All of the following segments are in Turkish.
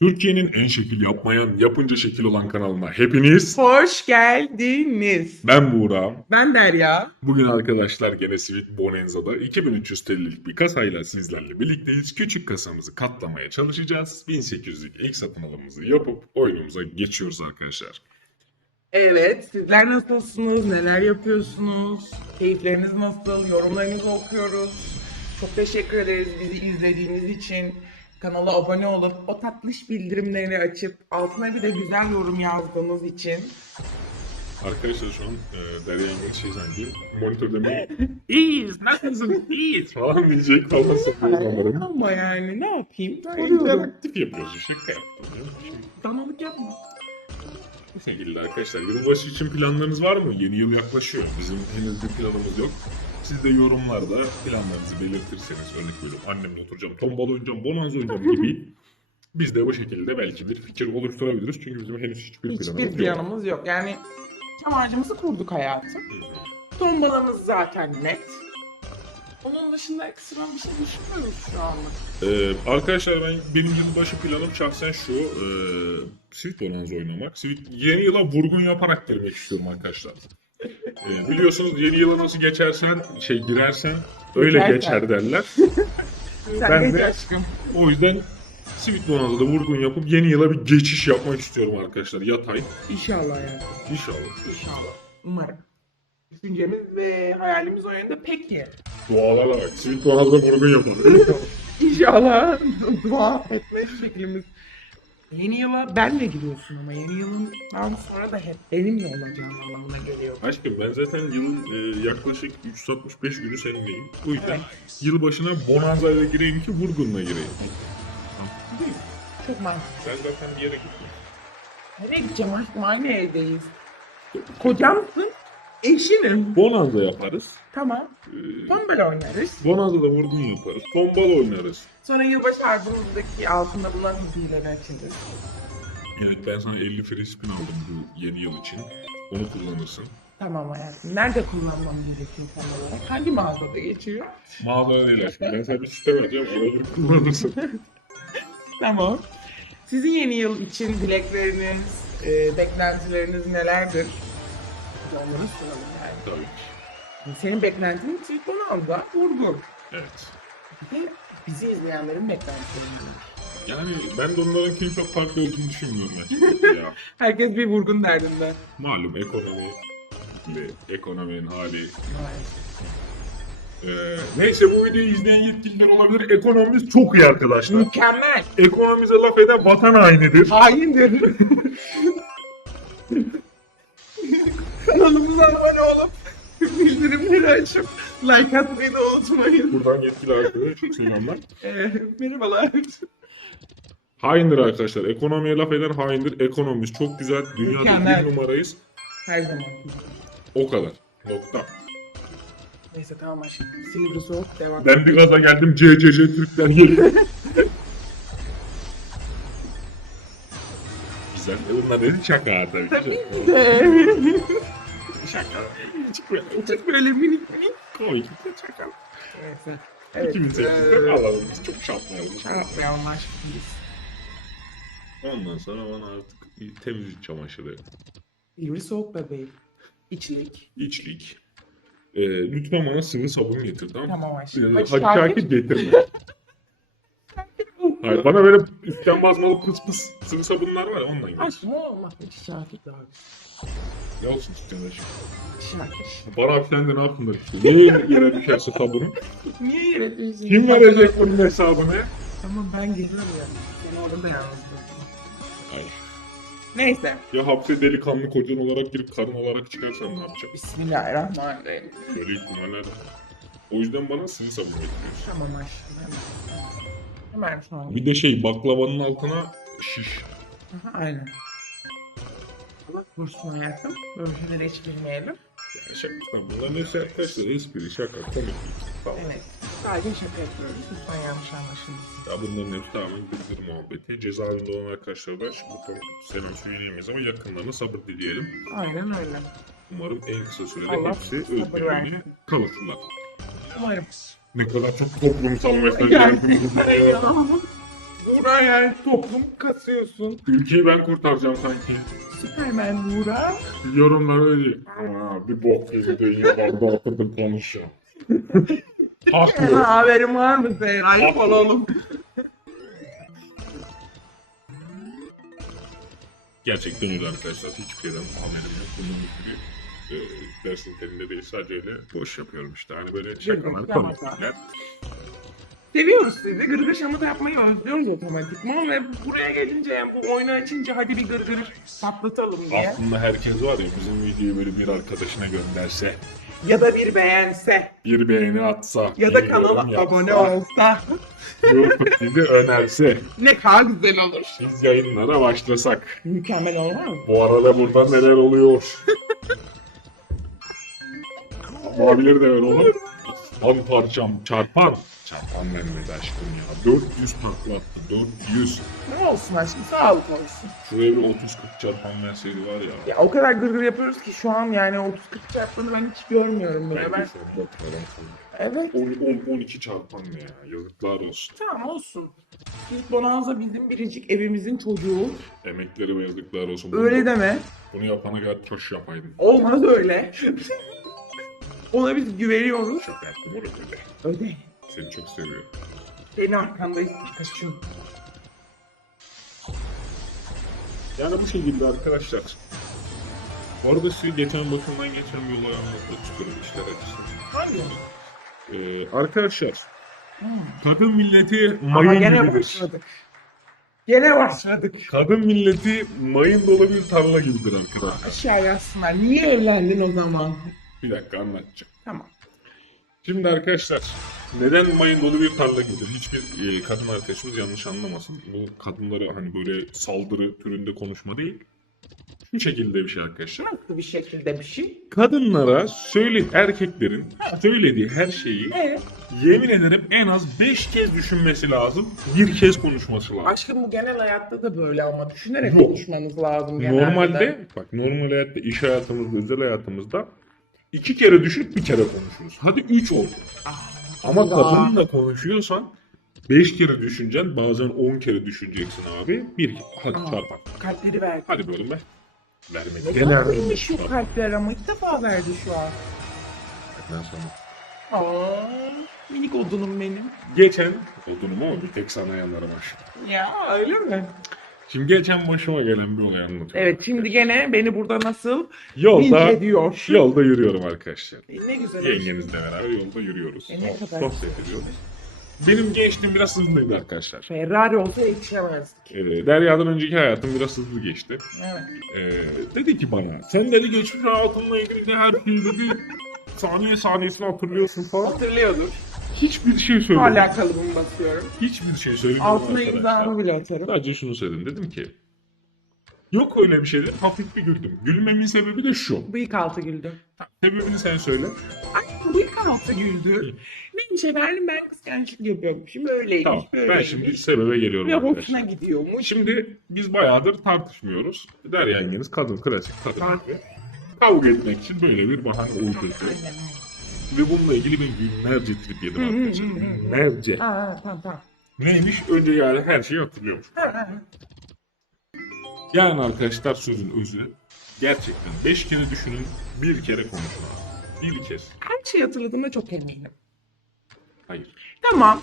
Türkiye'nin en şekil yapmayan, yapınca şekil olan kanalına hepiniz. Hoş geldiniz. Ben Buğra. Ben Derya. Bugün arkadaşlar gene Sweet Bonanza'da 2300 TL'lik bir kasayla sizlerle birlikteyiz. Küçük kasamızı katlamaya çalışacağız. 1800'lük ilk satın alımımızı yapıp oyunumuza geçiyoruz arkadaşlar. Evet, sizler nasılsınız? Neler yapıyorsunuz? Keyifleriniz nasıl? Yorumlarınızı okuyoruz. Çok teşekkür ederiz bizi izlediğiniz için. Kanala abone olup o tatlış bildirimleri açıp altına bir de güzel yorum yazdığınız için. Arkadaşlar şu an e, Derya Yengin şey sanki monitörde mi? İyiyiz, nasılsınız? İyiyiz falan diyecek falan sanıyorum umarım. Ama yani ne yapayım? Soruyorum. interaktif yapıyoruz. Şaka yaptım. ya. Şimdi Danalık yapma. Bu şekilde arkadaşlar. Yılbaşı için planlarınız var mı? Yeni yıl yaklaşıyor. Bizim henüz bir planımız yok. Siz de yorumlarda planlarınızı belirtirseniz örnek veriyorum annemle oturacağım, tombala oynayacağım, bonanza oynayacağım gibi biz de bu şekilde belki bir fikir oluşturabiliriz. Çünkü bizim henüz hiçbir, planımız Hiçbir yok. planımız yok. Yani çam ağacımızı kurduk hayatım. Tombalamız zaten net. Onun dışında ekstra bir şey düşünmüyoruz şu anlık. Ee, arkadaşlar ben benim yılbaşı planım şahsen şu. E, Sweet Bonanza oynamak. Sweet, yeni yıla vurgun yaparak girmek istiyorum arkadaşlar. Ee, biliyorsunuz yeni yıla nasıl geçersen, şey girersen öyle Geçersen. geçer derler. Sen Ben de de- aşkım. O yüzden Sweet Bonanza'da vurgun yapıp yeni yıla bir geçiş yapmak istiyorum arkadaşlar. Yatay. İnşallah yani. İnşallah. İnşallah. Umarım. Düşüncemiz ve hayalimiz o yönde peki. Dualarla bak. Sweet Bonanza'da vurgun yapalım. İnşallah dua etme şeklimiz. Yeni yıla benle giriyorsun ama yeni yılından sonra da hep benimle olacağın anlamına geliyor. Aşkım ben zaten yılın e, yaklaşık 365 günü seninleyim. Bu yüzden Evet. yılbaşına Bonanza ile gireyim ki vurgunla gireyim. Değil mi? Çok mantıklı. Sen zaten bir yere gittin. Nereye gideceğim aşkım? Aynı evdeyiz. Kocamsın, eşinim. Bonanza yaparız. Tamam. Ee, Tombala oynarız. Bonanza'da vurgun yaparız. Tombala oynarız. Sonra yılbaşı albümümüzdeki altında bulunan hediyeleri açılır. Evet ben sana 50 free spin aldım bu yeni yıl için. Onu kullanırsın. Tamam hayatım. Nerede kullanmam gerekiyor tam olarak? Hangi mağazada geçiyor? Mağazada değil aşkım. Ben sana bir site vereceğim. Orada girip kullanırsın. Tamam. Sizin yeni yıl için dilekleriniz, e, beklentileriniz nelerdir? Onları soralım yani. Tabii ki. Senin beklentin Türk Bonanza, vurgun. Evet. Bizi izleyenlerin beklentileri. Yani ben de onlarınki çok farklı olduğunu düşünmüyorum açıkçası ya. Herkes bir vurgun derdinde. Malum ekonomi ve ekonominin hali. Ee, neyse bu videoyu izleyen yetkililer olabilir. Ekonomimiz çok iyi arkadaşlar. Mükemmel. Ekonomimize laf eden vatan hainidir. Haindir. Kanalımıza abone olup bildirimleri açıp like atmayı da unutmayın. Buradan yetkili arkadaşlara çok selamlar. Ee, merhabalar. Haindir arkadaşlar. Ekonomiye laf eden haindir. Ekonomimiz çok güzel. Dünyada Mükemmel. bir numarayız. Her zaman. O kadar. Nokta. Neyse tamam aşkım. Silivri soğuk devam. Ben bir gaza geldim. CCC Türkler geliyor. Güzel. E bunlar dedi şaka tabii. ki. Şaka. Küçük böyle. Çok böyle minik minik. Komik. Şaka. Neyse. Evet. 2008'de ee, alalım. Biz çok şaplayalım. Çarpmayalım aşkım biz. Ondan sonra bana artık temizlik çamaşırı, Silivri soğuk bebeğim. İçlik. içlik. Ee, lütfen bana sıvı sabun getir tamam mı? Tamam aşkım. Hacı Hacı Şakir getirme. Hayır, bana böyle üstten basmalı pıs pıs sıvı sabunlar var ondan getir. Aşkım olmaz. Hacı Şakir daha güzel. Bana hafiften de ne yapsınlar işte. Niye yere düşerse sabunu? Niye yere düşüyorsun? Kim verecek bunun hesabını? Tamam ben gelirim ya. Seni orada yalnız. Hayır. Neyse. Ya hapse delikanlı kocan olarak girip karın olarak çıkarsan ne yapacağım? Bismillahirrahmanirrahim. Böyle ihtimaller var. O yüzden bana sıvı sabun getiriyorsun. Tamam aşkım hemen. Hemen şu an. Bir de şey baklavanın altına şiş. Aha, aynen. Hayatım. Böyle şeylere hiç girmeyelim. Yani şaka. Bunların hepsi arkadaşlar espri, şaka, komik falan. Evet. Sadece şaka yapıyoruz. Lütfen yanlış anlaşılmasın. Ya bunların hepsi tamamen gırgır muhabbeti. Cezaevinde olan arkadaşlar da şimdi tam selam söyleyemeyiz ama yakınlarına sabır dileyelim. Aynen öyle. Umarım en kısa sürede Allah hepsi özgürlüğüne kavuşurlar. Umarım. Ne kadar çok toplumsal mesaj Ya. verdim. Buğra yani toplum kasıyorsun. Ülkeyi ben kurtaracağım sanki. Süpermen Buğra. Yorumlar öyle. Aa, bir bok gibi dünyada oturdum konuşuyor. Haklı. Haberin var mı senin? Ayıp olalım. Gerçekten öyle arkadaşlar. Hiçbir şeyden haberim yok. Bunun sürü e, dersin telinde değil sadece öyle boş yapıyorum işte. Hani böyle şakalar komikler. Seviyoruz sizi. Gırgır şamata yapmayı özlüyoruz otomatikman ve buraya gelince yani bu oyunu açınca hadi bir gırgır patlatalım diye. Aslında herkes var ya bizim videoyu böyle bir arkadaşına gönderse, Ya da bir beğense. bir beğeni atsa, Ya da bir kanala abone olsa. YouTube bizi önerse, ne kadar güzel olur. biz yayınlara başlasak. Mükemmel olmaz mı? Bu arada burada neler oluyor? Olabilir de öyle olur. Lan parçam çarpan. Çarpan denmedi aşkım ya. 400 takla attı. 400. Ne olsun aşkım sağlık olsun. Şuraya bir 30-40 çarpan verseydi var ya. Ya o kadar gırgır yapıyoruz ki şu an yani 30-40 çarptığını ben hiç görmüyorum böyle. Ben Ben... Evet. 10-12 çarpan ya? Yazıklar olsun. Tamam olsun. İlk Bonanza bizim biricik evimizin çocuğu. Emekleri ve yazıklar olsun. Bunu, Öyle deme. Bunu yapana kadar taş yapaydın. Olmaz öyle. Ona biz güveniyoruz. Şaka yaptım oğlum öyle. Öyle. Seni çok seviyorum. Senin arkandayız Pikachu. Yani bu şekilde arkadaşlar. Bu arada size geçen başımdan geçen bir olay anlatmak istiyorum işler açısından. Hangi? Ee, arkadaşlar kadın milleti Ama mayın gene gibidir. başladık. Gene başladık. Kadın milleti mayın dolu bir tarla gibidir arkadaşlar. Aşağı yazsınlar. Niye evlendin o zaman? Bir dakika anlatacağım. Tamam. Şimdi arkadaşlar neden mayın dolu bir tarla gibidir? Hiçbir e, kadın arkadaşımız yanlış anlamasın. Bu kadınlara hani böyle saldırı türünde konuşma değil. Bu şekilde bir şey arkadaşlar. Nasıl bir şekilde bir şey? Kadınlara söyle erkeklerin söylediği her şeyi Evet. yemin ederim en az 5 kez düşünmesi lazım. Bir kez konuşması lazım. Aşkım bu genel hayatta da böyle ama düşünerek Yok. konuşmanız lazım genelde. Normalde bak normal hayatta iş hayatımızda özel hayatımızda iki kere düşünüp bir kere konuşuruz. Hadi üç olsun. Ah, Ama kadınla konuşuyorsan 5 kere düşüneceksin bazen 10 kere düşüneceksin abi. Bir hadi Aa. çarpan. Kalpleri verdi. Hadi böyle be. Vermedi. Ne Gene vermedi. şu kalpler ama ilk defa verdi şu an. Ben sana. Aa, minik odunum benim. Geçen olduğunu ama bir tek sana yanlarım aşkım. Ya öyle mi? Şimdi geçen başıma gelen bir olay anlatıyorum. Evet şimdi gene beni burada nasıl Yolda, linç ediyor. yolda yürüyorum arkadaşlar. E, Ne güzel. Yengenizle beraber yolda yürüyoruz. E, ne Sohbet kadar ediyoruz. Benim gençliğim biraz hızlıydı arkadaşlar. Ferrari olsa yetişemezdik. Ee, Derya'dan önceki hayatım biraz hızlı geçti. Evet. Ee, dedi ki bana, sen dedi geçmiş hayatınla ilgili de her şeyi dedi saniye saniyesini hatırlıyorsun falan. Hatırlıyordur. Hiçbir şey söylemedim. Hala kalıbımı basıyorum. Hiçbir şey söylemedim. Altına arkadaşlar. imzamı bile atarım. Sadece şunu söyledim. Dedim ki yok öyle bir şey dedim. Hafif bir güldüm. Gülmemin sebebi de şu. Bıyık altı güldü. Sebebini sen söyle. Ay bıyık altı güldü. Neymiş efendim ben kıskançlık yapıyormuşum. Böyleymiş, Tamam. böyleymiş. Ben şimdi sebebe geliyorum Ve arkadaşlar. hoşuna gidiyormuş. Şimdi biz bayağıdır tartışmıyoruz. Derya yengeniz kadın klasik kadın. Kavga etmek için böyle bir bahane. Aynen. Ve bununla ilgili ben günlerce trip yedim arkadaşlar. Günlerce. Aa, tamam tamam. Neymiş? Önce yani her şeyi hatırlıyormuş. Ha, ha. Yani arkadaşlar sözün özü. Gerçekten beş kere düşünün, bir kere konuşun. Bir kez. Her şeyi hatırladığıma çok eminim. Hayır. Tamam.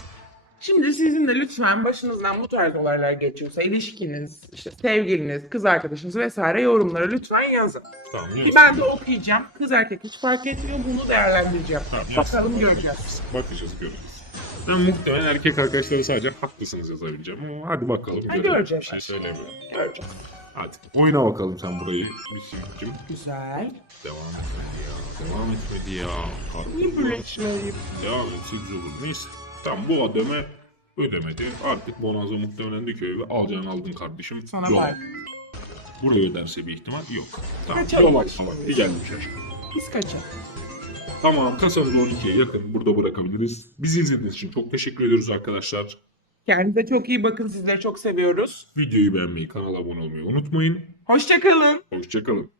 Şimdi sizin de lütfen başınızdan bu tarz olaylar geçiyorsa ilişkiniz, işte sevgiliniz, kız arkadaşınız vesaire yorumlara lütfen yazın. Tamam. Ki yaz. ben de okuyacağım. Kız erkek hiç fark etmiyor. Bunu değerlendireceğim. Tamam. Bakalım göreceğiz. Bakacağız, göreceğiz. Ben muhtemelen erkek arkadaşlara sadece haklısınız yazabileceğim ama hadi bakalım. Hadi görelim. göreceğiz. Bir şey söylemiyorum. Göreceğiz. Hadi. Oyna bakalım sen burayı. Simkim. Güzel. Devam etmedi ya. Devam etmedi ya. Karpuz böyle işleyip? Devam etse güzel olur. Neyse. Tam bu ödeme ödemedi. Artık Bonanza muhtemelen ki ve alacağını aldın kardeşim. Sana Yok. var. Buraya öderse bir ihtimal yok. Tamam. Kaçalım. Yol bak. Bir gelmiş. Biz kaçalım. Tamam kasamız 12'ye yakın. Burada bırakabiliriz. Bizi izlediğiniz için çok teşekkür ediyoruz arkadaşlar. Kendinize çok iyi bakın. Sizleri çok seviyoruz. Videoyu beğenmeyi, kanala abone olmayı unutmayın. Hoşçakalın. Hoşçakalın.